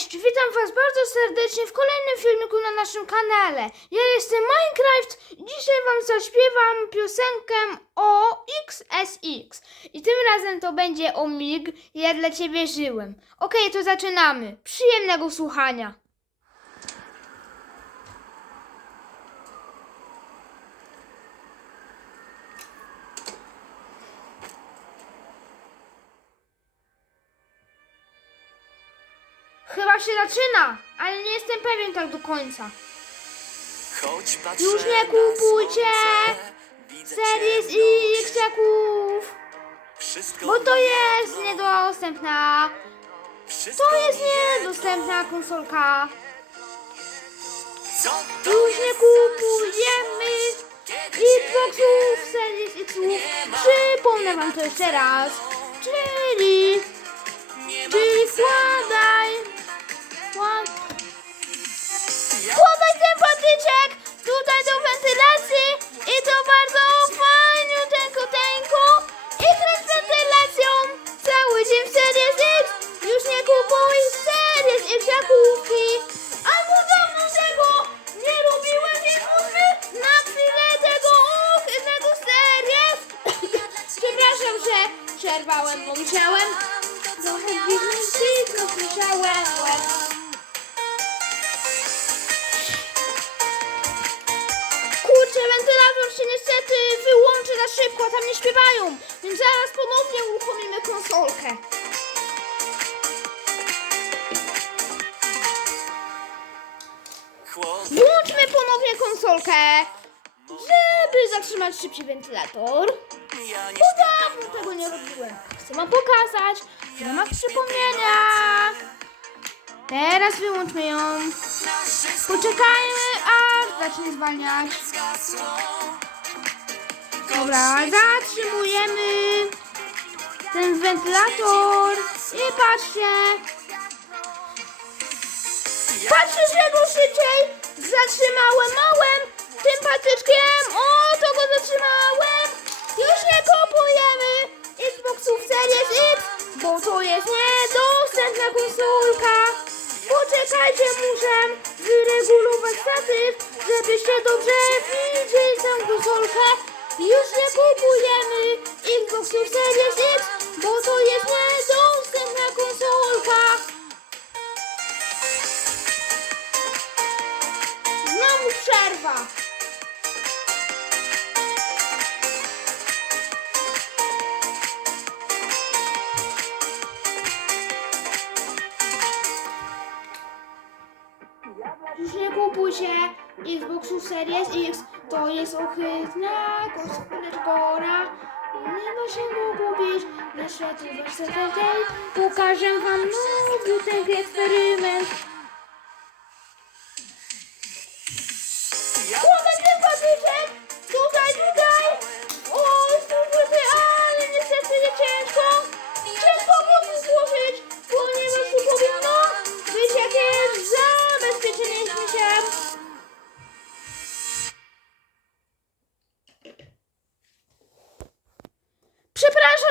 Cześć, witam Was bardzo serdecznie w kolejnym filmiku na naszym kanale. Ja jestem Minecraft dzisiaj Wam zaśpiewam piosenkę o XSX. I tym razem to będzie o MIG, ja dla Ciebie żyłem. Okej, to zaczynamy. Przyjemnego słuchania. Chyba się zaczyna, ale nie jestem pewien tak do końca. Już nie kupujcie Series. X-Jaków, Wszystko bo to jest niedostępna. To jest niedostępna konsolka. Już nie kupujemy Xboxów, Series Xów. Przypomnę wam to jeszcze raz. Czyli, czyli celu. Że przerwałem, musiałem. Trochę dziwny sygnał musiałem. Kurczę, wentylator się niestety wyłączy za szybko, tam nie śpiewają. Więc zaraz ponownie uruchomimy konsolkę. Włączmy ponownie konsolkę, żeby zatrzymać szybciej wentylator. Bo dawno tego nie robiłem. Chcę wam pokazać w ramach przypomnienia. Teraz wyłączmy ją. Poczekajmy, aż zacznie zwalniać. Dobra, zatrzymujemy ten wentylator i patrzcie. Patrzcie, że go szybciej zatrzymałem małem tym patyczkiem. O, to go zatrzymałem. Już nie kupujemy Xboxów Series X, bo to jest niedostępna konsolka. Poczekajcie, muszę wyregulować statyw, żebyście dobrze widzieli tę konsolkę. Już nie kupujemy Xboxów Series X, bo to jest niedostępna Się Xboxu Series X, to jest ohydna konsoleczkora. Nie da się go kupić, jeszcze tu wersję Pokażę wam nowy ten eksperyment.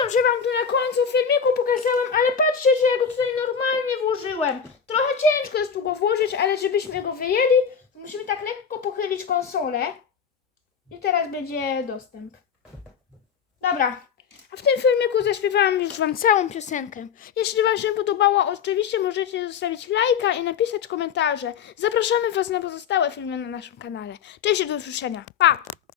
Przepraszam, że wam tu na końcu filmiku pokazałem, ale patrzcie, że ja go tutaj normalnie włożyłem. Trochę ciężko jest tu go włożyć, ale żebyśmy go wyjęli, to musimy tak lekko pochylić konsolę. I teraz będzie dostęp. Dobra. A w tym filmiku zaśpiewałam już Wam całą piosenkę. Jeśli Wam się podobało, oczywiście możecie zostawić lajka i napisać komentarze. Zapraszamy Was na pozostałe filmy na naszym kanale. Cześć i do usłyszenia. Pa!